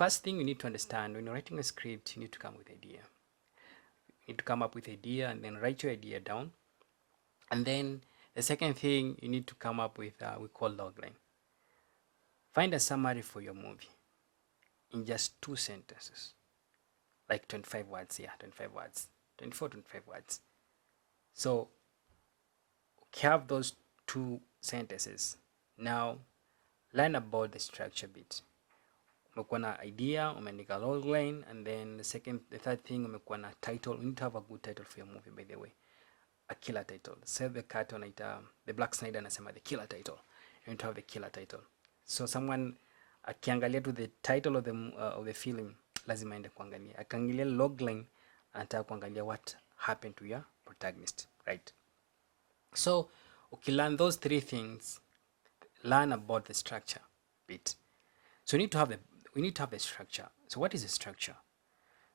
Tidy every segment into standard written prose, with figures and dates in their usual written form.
First thing you need to understand, when you're writing a script, you need to come with idea. You need to come up with idea and then write your idea down. And then the second thing you need to come up with, we call logline. Find a summary for your movie in just 2 sentences, like 25 words. Yeah, 25 words, 24, 25 words. So have those 2 sentences. Now learn about the structure bit. Umekuwa na idea, umeandika logline, and then the third thing, umekuwa na title. You need to have a good title for your movie, by the way. A killer title. Save the cut on it. The Black Snyder anasema the killer title. You need to have the killer title. So someone akiangalia to the title of the film, lazima aende kuangalia. Akiangalia logline, anataka kuangalia what happened to your protagonist, right? So learn those 3 things, learn about the structure bit. So we need to have a structure. So what is a structure?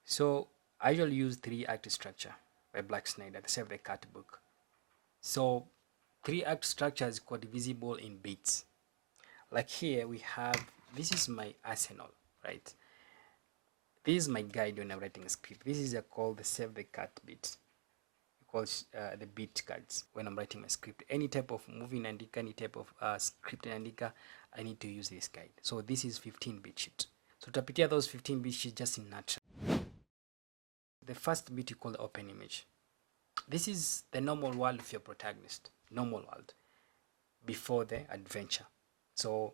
So I usually use 3-act structure by Black Snyder, the Save the Cat book. So 3-act structure is called divisible in bits. Like here we have, this is my arsenal, right? This is my guide when I'm writing a script. This is called the Save the Cat bit. Because the beat cards when I'm writing my script. Any type of movie naandika, any type of script naandika, I need to use this guide. So this is 15-bit sheet. So tutapitia those 15-bit sheets just in nutshell. The first bit you call the open image. This is the normal world of your protagonist. Normal world before the adventure. So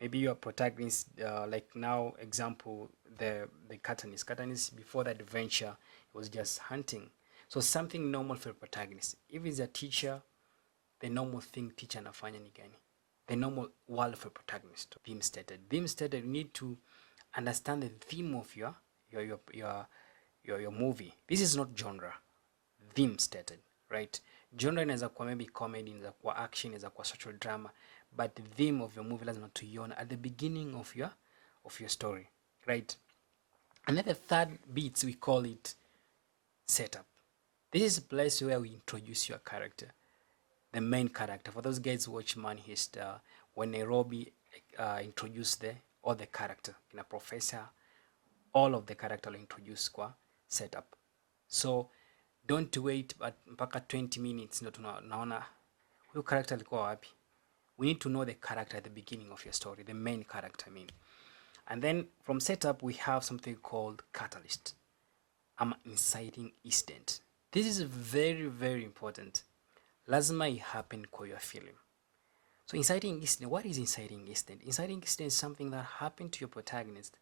maybe your protagonist, like now example, the Catalyst before the adventure, he was just hunting. So something normal for a protagonist. If he's a teacher, the normal thing teacher anafanya ni gani? The normal world for a protagonist. Theme stated. Theme stated, you need to understand the theme of your movie. This is not genre. Theme stated, right? Genre inaweza kuwa maybe comedy, inaweza kuwa action, inaweza kuwa social drama, but the theme of your movie lazima tuiona at the beginning of your story, right? And then the third bit, we call it setup. This is a place where we introduce your character, the main character. For those guys who watch Manhist, when Nairobi introduced all the character, in a professor, all of the character will introduce kwa setup. So don't wait mpaka 20 minutes ndo tunaona huyu character alikuwa wapi. We need to know the character at the beginning of your story, the main character, I mean. And then from setup we have something called catalyst. Inciting incident. This is very, very important. Lazima happen kwa your film. So inciting incident, what is inciting incident? Inciting incident is something that happened to your protagonist,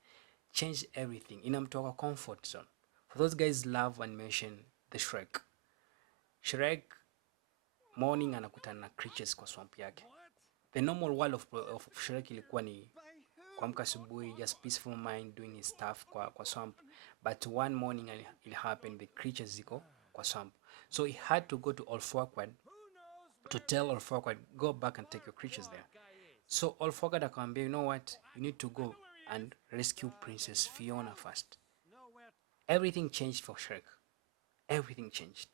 change everything. Inamtoa comfort zone. For those guys love animation, the Shrek morning anakutana na creatures kwa swamp yake. The normal world of Shrek ilikuwa ni kuamka asubuhi, just peaceful mind doing his stuff kwa swamp. But one morning it happened, the creatures ziko kwa swamp. So he had to go to Olforkward to tell Olforkward, go back and take your creatures there. So Olforkward akamwambia, you know what, you need to go and rescue Princess Fiona first. Everything changed for Shrek. Everything changed.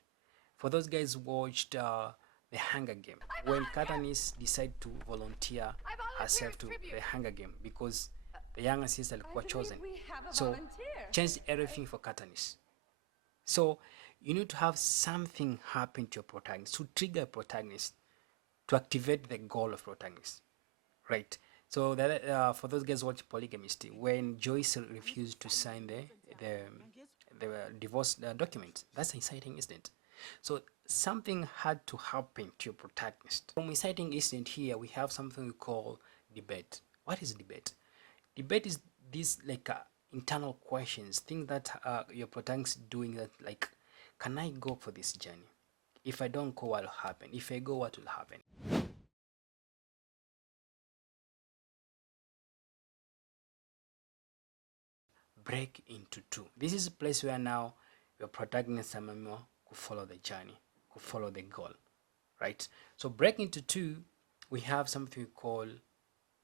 For those guys who watched the Hunger Game, when Katniss decided to volunteer herself to the Hunger Game because the younger sister alikuwa chosen, so changed everything for Katniss. So you need to have something happen to your protagonist to trigger a protagonist to activate the goal of protagonist, right? So that for those guys watch Polygamist, when Joyce refused to sign the divorce document, that's an inciting incident. So something had to happen to your protagonist. From inciting incident here, we have something we call debate. What is debate? Debate is this like internal questions, things that your protagonist doing that like, can I go for this journey? If I don't go, what will happen? If I go, what will happen? Break into 2. This is a place where now your protagonist ameamua to follow the journey, to follow the goal, right? So break into 2, we have something we call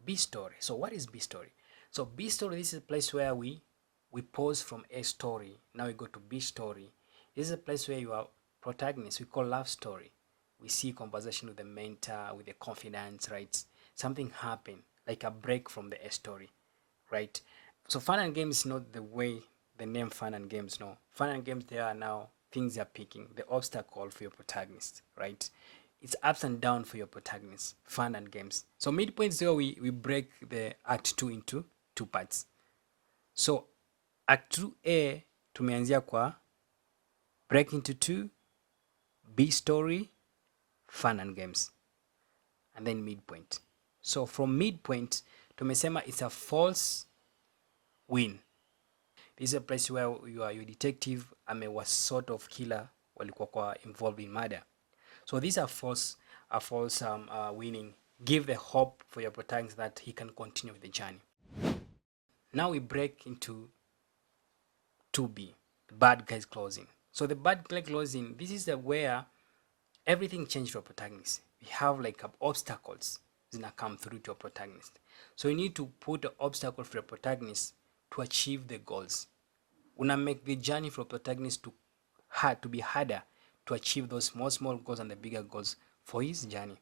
B story. So what is B story? So B story, this is a place where we pause from A story. Now we go to B story. This is a place where you are protagonist, we call love story. We see conversation with the mentor, with the confidants, right? Something happen, like a break from the A story, right? So fun and games is not the way the name fun and games. No, fun and games, there are now things you're picking, the obstacle for your protagonist, right? It's ups and down for your protagonist, fun and games. So midpoint zero, we break the act 2 into 2 parts. So act 2A tumeanzia kwa break into 2, B story, fun and games, and then midpoint. So from midpoint tumesema it's a false win. This is a place where your detective was sort of killer walikuwa involved in murder. So these are false winning. Give the hope for your protagonist that he can continue with the journey. Now we break into 2B, the bad guys closing. So the bad guy closing, this is where everything changed for protagonist. We have like obstacles that come through to a protagonist. So you need to put an obstacle for a protagonist to achieve the goals. Una make the journey for a protagonist to be harder to achieve those small goals and the bigger goals for his journey.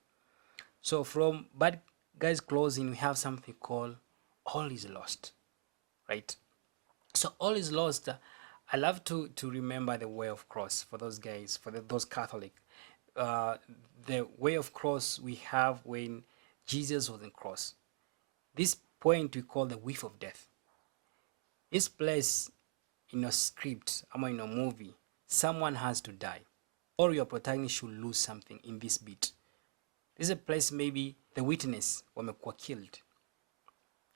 So from bad guys closing, we have something called all is lost, right? So all is lost. I love to remember the way of cross for those guys, for those Catholic. The way of cross we have when Jesus was on cross. This point we call the whiff of death. This place in a script, or in a movie, someone has to die, or your protagonist should lose something in this bit. This is a place maybe the witness wamekuwa killed,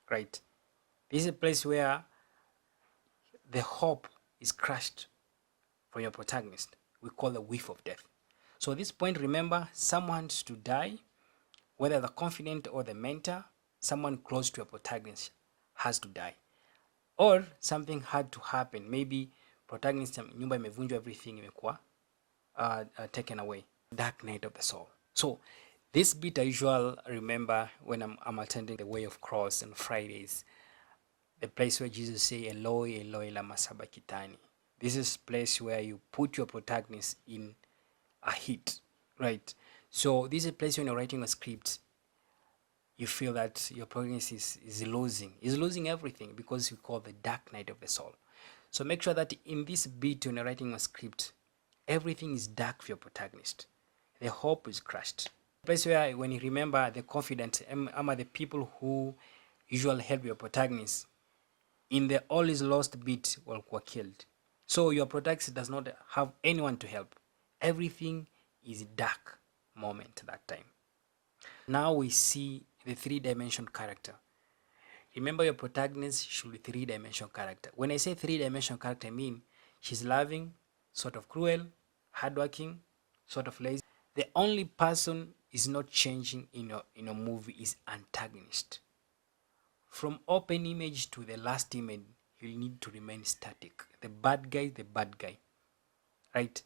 right? This is a place where the hope is crushed for your protagonist. We call the whiff of death. So at this point, remember, someone's to die, whether the confidant or the mentor, someone close to your protagonist has to die. Or something had to happen. Maybe protagonist nyumba imevunjwa, everything imekuwa taken away. Dark night of the soul. So this bit I usually remember when I'm attending the Way of Cross on Fridays. The place where Jesus say, Eloi, Eloi, lama sabachthani. This is place where you put your protagonist in a hit, right? So this is a place when you're writing a script, you feel that your protagonist is losing everything, because we call the dark night of the soul. So make sure that in this bit when you're writing a script, everything is dark for your protagonist. The hope is crushed. The place where when you remember the confident, the people who usually help your protagonist, in the all is lost bit were killed. So your protagonist does not have anyone to help. Everything is dark moment that time. Now we see the 3-dimension character. Remember, your protagonist should be 3-dimension character. When I say 3-dimension character, I mean she's loving, sort of cruel, hardworking, sort of lazy. The only person is not changing in a movie is antagonist. From open image to the last image, you need to remain static. The bad guy, right?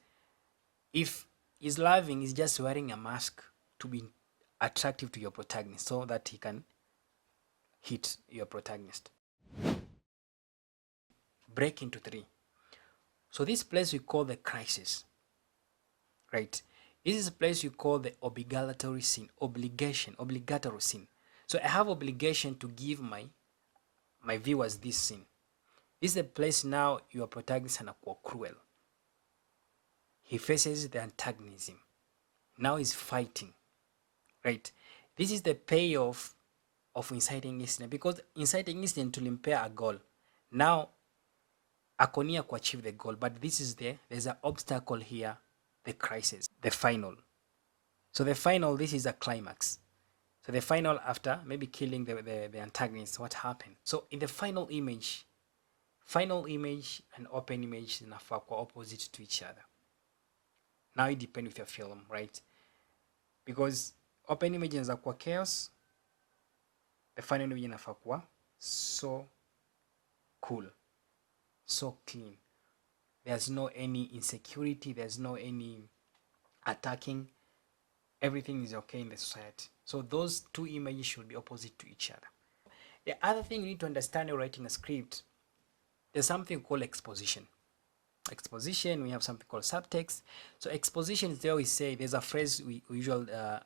If he's loving, he's just wearing a mask to be attractive to your protagonist so that he can hit your protagonist. Break into 3. So this place we call the crisis, right? This is a place we call the obligatory scene, obligatory scene. So I have obligation to give my viewers this scene. This is the place now your protagonist anakuwa cruel. He faces the antagonism. Now he's fighting, right? This is the payoff of inciting incident, because inciting incident tulimpea a goal. Now akonia to achieve the goal, but there's an obstacle here, the crisis, the final. So the final, this is a climax. So the final, after maybe killing the antagonist, what happened? So in the final image and open image zinafaa kwa opposite to each other. Now it depends with your film, right? Because open image inaweza kuwa chaos, the final image inafaa kuwa so cool, so clean. There's no any insecurity, there's no any attacking. Everything is okay in the society. So those two images should be opposite to each other. The other thing you need to understand when writing a script, there's something called exposition. Exposition, we have something called subtext. So exposition is there we say, there's a phrase we usually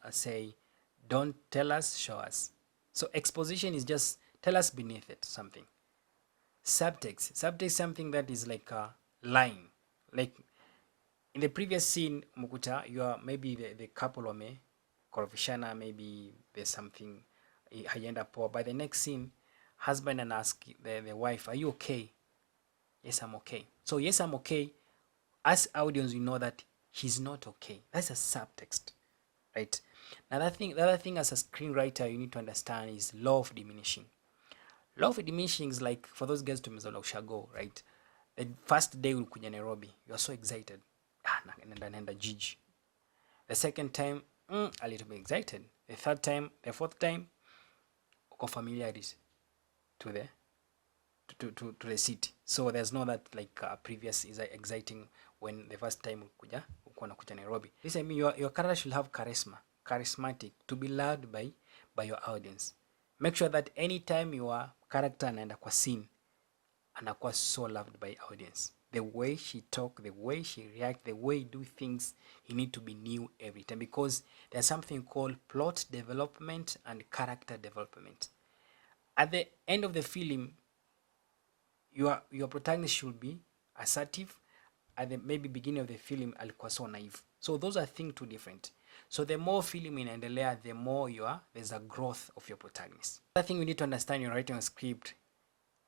say, don't tell us, show us. So exposition is just tell us beneath it something. Subtext is something that is like a line. Like in the previous scene, Mukuta, you are maybe the couple wame korofishana, maybe there's something haienda poa. By the next scene, husband and ask the wife, are you okay? Yes, I'm okay. So yes, I'm okay. As audience, we know that he's not okay. That's a subtext, right? Now the other thing as a screenwriter you need to understand is law of diminishing. Law of diminishing is like for those guys to Mzola Ushago, right? The first day ulikuja Nairobi, you are so excited. Nenda jiji. The second time, a little bit excited. The third time, the fourth time, uko familiarized to the to the city. So there's no that like previous is exciting when the first time ukuja Nairobi. This I mean your character should have charismatic, to be loved by your audience. Make sure that anytime your character anaenda kwa scene anakuwa so loved by audience. The way she talk, the way she react, the way do things, you need to be new every time, because there's something called plot development and character development. At the end of the film, your protagonist should be assertive. At the maybe beginning of the film alikuwa so naive. So those are things too different. So the more film inaendelea, the more there's a growth of your protagonist. Another thing we need to understand in writing a script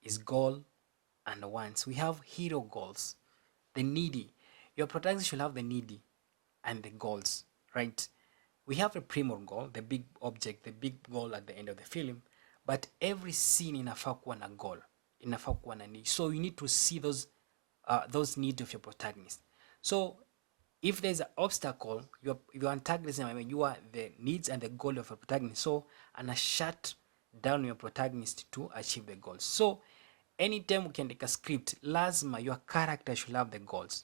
is goal and wants. We have hero goals, the needy. Your protagonist should have the needy and the goals, right? We have a primary goal, the big object, the big goal at the end of the film, but every scene inafaa kuwa na goal, inafaa kuwa na need. So you need to see those needs of your protagonist. So if there's an obstacle, your antagonist, you are the needs and the goal of your protagonist. So and shut down your protagonist to achieve the goals. So anytime we can take a script, lazima your character should have the goals.